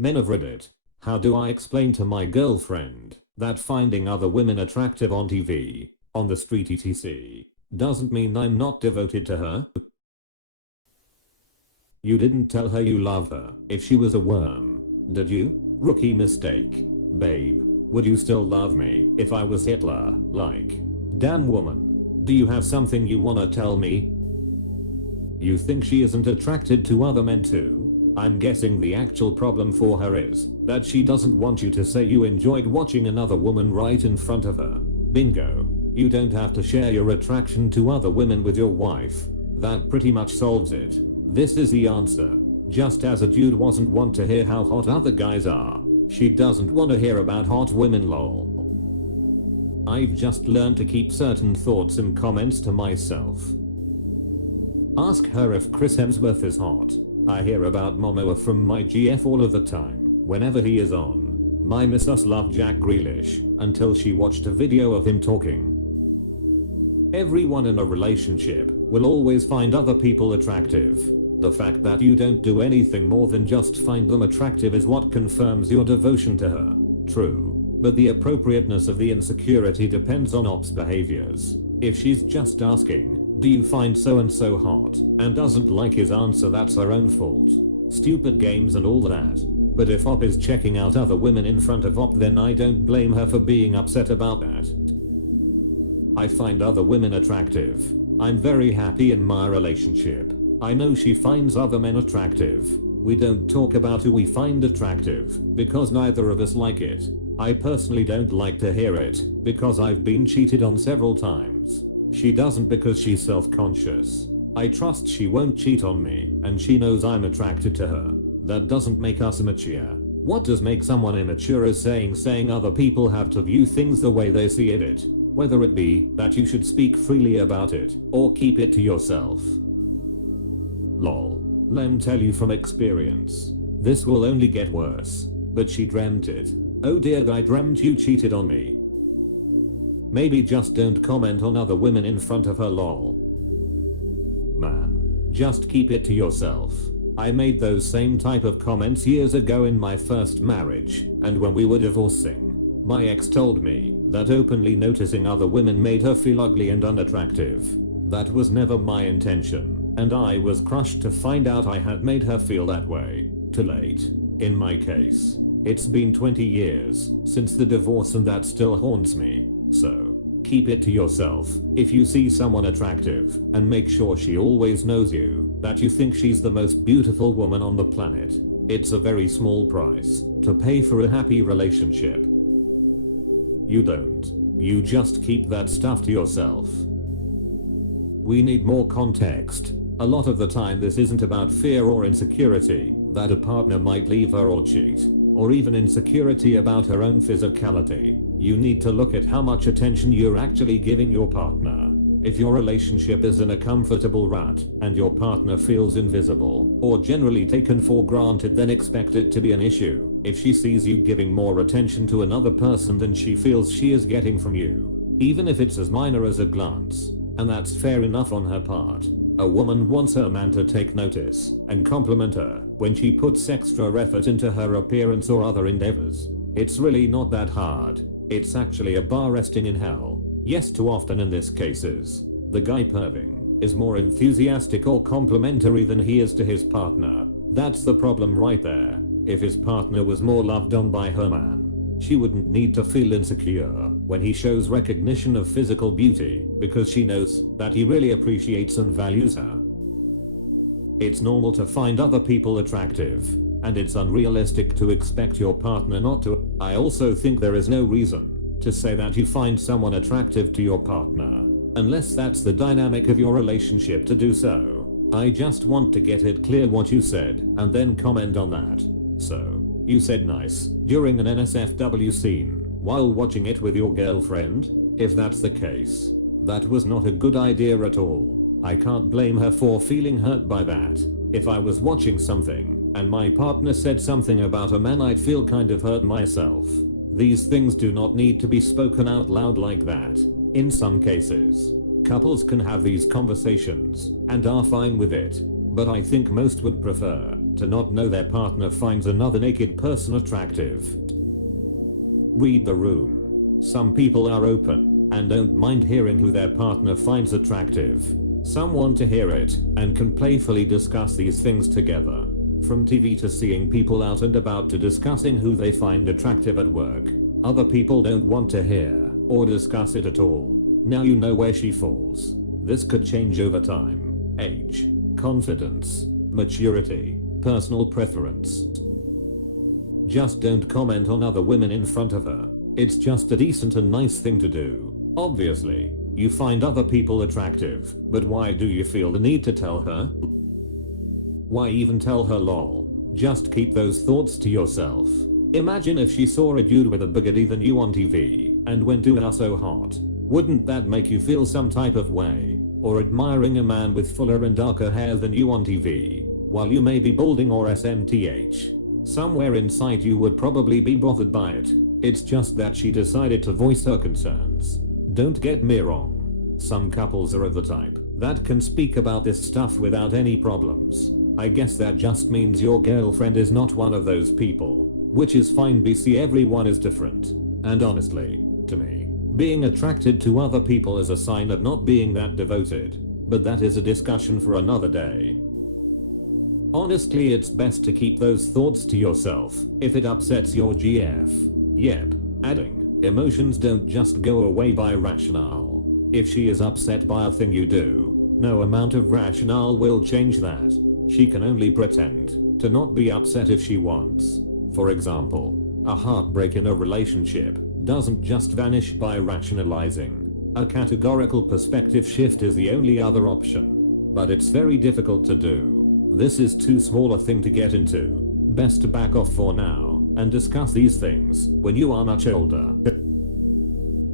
Men of Reddit. How do I explain to my girlfriend that finding other women attractive on TV, on the street etc. doesn't mean I'm not devoted to her? You didn't tell her you love her if she was a worm, did you? Rookie mistake. Babe, would you still love me if I was Hitler? Like, damn woman, do you have something you wanna tell me? You think she isn't attracted to other men too? I'm guessing the actual problem for her is that she doesn't want you to say you enjoyed watching another woman right in front of her. Bingo. You don't have to share your attraction to other women with your wife. That pretty much solves it. This is the answer. Just as a dude wasn't want to hear how hot other guys are, she doesn't want to hear about hot women lol. I've just learned to keep certain thoughts and comments to myself. Ask her if Chris Hemsworth is hot. I hear about Momoa from my GF all of the time, whenever he is on. My missus loved Jack Grealish, until she watched a video of him talking. Everyone in a relationship will always find other people attractive. The fact that you don't do anything more than just find them attractive is what confirms your devotion to her. True, but the appropriateness of the insecurity depends on ops behaviors. If she's just asking, do you find so and so hot, and doesn't like his answer, that's her own fault. Stupid games and all that. But if op is checking out other women in front of op, then I don't blame her for being upset about that. I find other women attractive. I'm very happy in my relationship. I know she finds other men attractive. We don't talk about who we find attractive, because neither of us like it. I personally don't like to hear it, because I've been cheated on several times. She doesn't because she's self-conscious. I trust she won't cheat on me, and she knows I'm attracted to her. That doesn't make us immature. What does make someone immature is saying other people have to view things the way they see it. Whether it be that you should speak freely about it, or keep it to yourself. Lol. Lem tell you from experience. This will only get worse. But she dreamt it. Oh dear, I dreamt you cheated on me. Maybe just don't comment on other women in front of her lol. Man. Just keep it to yourself. I made those same type of comments years ago in my first marriage, and when we were divorcing. My ex told me that openly noticing other women made her feel ugly and unattractive. That was never my intention, and I was crushed to find out I had made her feel that way. Too late. In my case, it's been 20 years since the divorce and that still haunts me. So, keep it to yourself if you see someone attractive, and make sure she always knows that you think she's the most beautiful woman on the planet. It's a very small price to pay for a happy relationship. You don't. You just keep that stuff to yourself. We need more context. A lot of the time this isn't about fear or insecurity that a partner might leave her or cheat, or even insecurity about her own physicality. You need to look at how much attention you're actually giving your partner. If your relationship is in a comfortable rut and your partner feels invisible or generally taken for granted, then expect it to be an issue if she sees you giving more attention to another person than she feels she is getting from you, even if it's as minor as a glance. And that's fair enough on her part. A woman wants her man to take notice and compliment her when she puts extra effort into her appearance or other endeavors. It's really not that hard. It's actually a bar resting in hell. Yes, too often in this cases, the guy perving is more enthusiastic or complimentary than he is to his partner. That's the problem right there. If his partner was more loved on by her man, she wouldn't need to feel insecure when he shows recognition of physical beauty, because she knows that he really appreciates and values her. It's normal to find other people attractive, and it's unrealistic to expect your partner not to. I also think there is no reason to say that you find someone attractive to your partner, unless that's the dynamic of your relationship to do so. I just want to get it clear what you said, and then comment on that. So, you said nice during an NSFW scene while watching it with your girlfriend? If that's the case, that was not a good idea at all. I can't blame her for feeling hurt by that. If I was watching something and my partner said something about a man, I'd feel kind of hurt myself. These things do not need to be spoken out loud like that. In some cases, couples can have these conversations and are fine with it, but I think most would prefer to not know their partner finds another naked person attractive. Read the room. Some people are open and don't mind hearing who their partner finds attractive. Some want to hear it and can playfully discuss these things together. From TV to seeing people out and about to discussing who they find attractive at work. Other people don't want to hear or discuss it at all. Now you know where she falls. This could change over time. Age, confidence, maturity, personal preference. Just don't comment on other women in front of her. It's just a decent and nice thing to do. Obviously, you find other people attractive, but why do you feel the need to tell her? Why even tell her lol? Just keep those thoughts to yourself. Imagine if she saw a dude with a bigger D than you on TV and went to her so hot. Wouldn't that make you feel some type of way? Or admiring a man with fuller and darker hair than you on TV, while you may be balding or SMTH. Somewhere inside you would probably be bothered by it. It's just that she decided to voice her concerns. Don't get me wrong. Some couples are of the type that can speak about this stuff without any problems. I guess that just means your girlfriend is not one of those people, which is fine. BC, everyone is different. And honestly, to me, being attracted to other people is a sign of not being that devoted. But that is a discussion for another day. Honestly, it's best to keep those thoughts to yourself if it upsets your GF. Yep. Adding, emotions don't just go away by rationale. If she is upset by a thing you do, no amount of rationale will change that. She can only pretend to not be upset if she wants. For example, a heartbreak in a relationship doesn't just vanish by rationalizing. A categorical perspective shift is the only other option. But it's very difficult to do. This is too small a thing to get into. Best to back off for now and discuss these things when you are much older.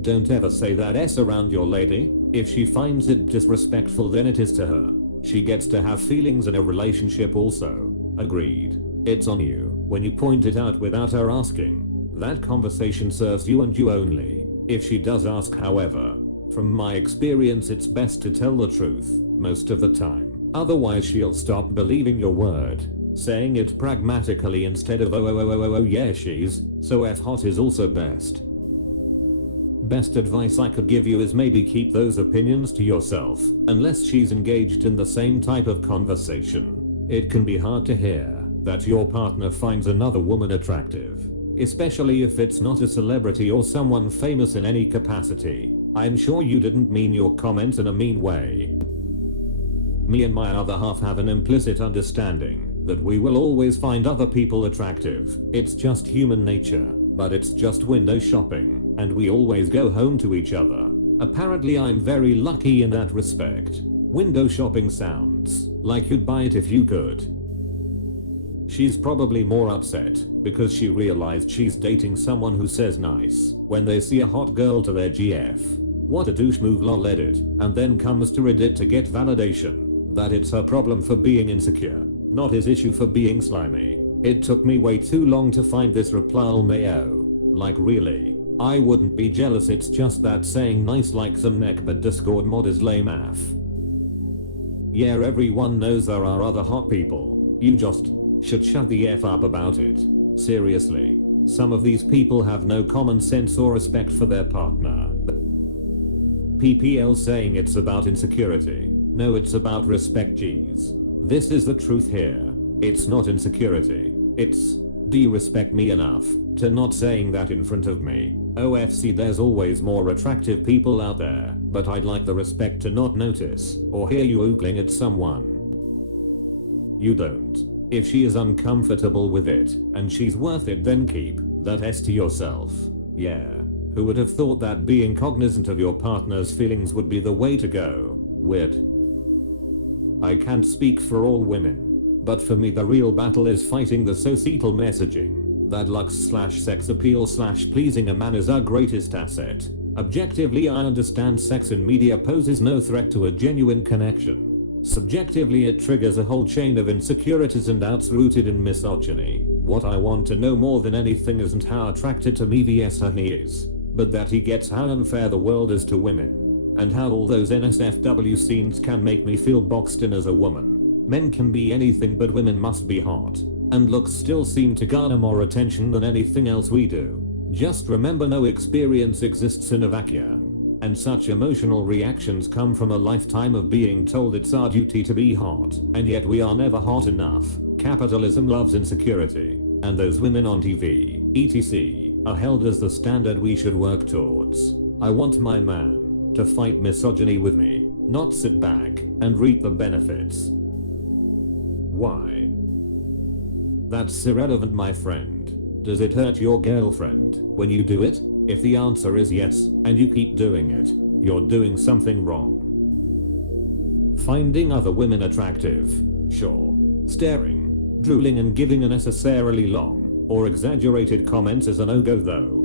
Don't ever say that S around your lady. If she finds it disrespectful, then it is to her. She gets to have feelings in a relationship also. Agreed. It's on you when you point it out without her asking. That conversation serves you and you only. If she does ask, however, from my experience, it's best to tell the truth most of the time. Otherwise she'll stop believing your word. Saying it pragmatically instead of oh yeah she's so F hot is also best. Best advice I could give you is maybe keep those opinions to yourself unless she's engaged in the same type of conversation. It can be hard to hear that your partner finds another woman attractive, especially if it's not a celebrity or someone famous in any capacity. I'm sure you didn't mean your comment in a mean way. Me and my other half have an implicit understanding that we will always find other people attractive. It's just human nature, but it's just window shopping, and we always go home to each other. Apparently I'm very lucky in that respect. Window shopping sounds like you'd buy it if you could. She's probably more upset because she realized she's dating someone who says nice when they see a hot girl to their GF. What a douche move, lol edit, and then comes to Reddit to get validation that it's her problem for being insecure, not his issue for being slimy. It took me way too long to find this reply, mayo. Like really? I wouldn't be jealous, it's just that saying nice like some neck but Discord mod is lame af. Yeah, everyone knows there are other hot people. You just should shut the F up about it. Seriously. Some of these people have no common sense or respect for their partner. PPL saying it's about insecurity. No, it's about respect, geez. This is the truth here. It's not insecurity. It's, do you respect me enough to not saying that in front of me? OFC, there's always more attractive people out there, but I'd like the respect to not notice or hear you oogling at someone. You don't. If she is uncomfortable with it and she's worth it, then keep that S to yourself. Yeah. Who would have thought that being cognizant of your partner's feelings would be the way to go? Weird. I can't speak for all women, but for me the real battle is fighting the societal messaging that looks/sex appeal/pleasing a man is our greatest asset. Objectively, I understand sex in media poses no threat to a genuine connection. Subjectively, it triggers a whole chain of insecurities and doubts rooted in misogyny. What I want to know more than anything isn't how attracted to me vs he is, but that he gets how unfair the world is to women, and how all those NSFW scenes can make me feel boxed in as a woman. Men can be anything but women must be hot. And looks still seem to garner more attention than anything else we do. Just remember no experience exists in a vacuum. And such emotional reactions come from a lifetime of being told it's our duty to be hot, and yet we are never hot enough. Capitalism loves insecurity, and those women on TV, etc., are held as the standard we should work towards. I want my man to fight misogyny with me, not sit back and reap the benefits. Why? That's irrelevant, my friend. Does it hurt your girlfriend when you do it? If the answer is yes, and you keep doing it, you're doing something wrong. Finding other women attractive, sure. Staring, drooling and giving unnecessarily long or exaggerated comments is a no-go though.